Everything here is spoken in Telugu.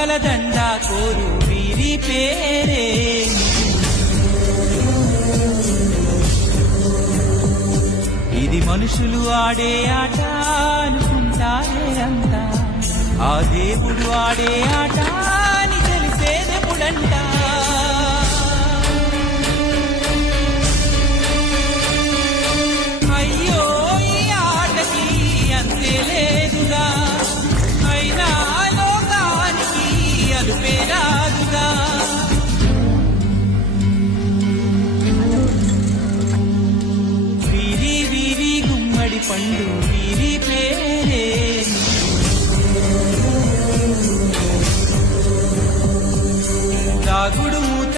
పగల దండా కోరు వీరి పేరే. ఇది మనుషులు ఆడే ఆట అనుకుంటారే అంతా, ఆ దేవుడు ఆడే ఆట అని తెలిసేదెప్పుడంట. అయ్యో ఈ ఆటకి అంతే లేదుగా, అయినా లోకానికి అదుపే రాదుగా. వీరి వీరి గుమ్మడి పండు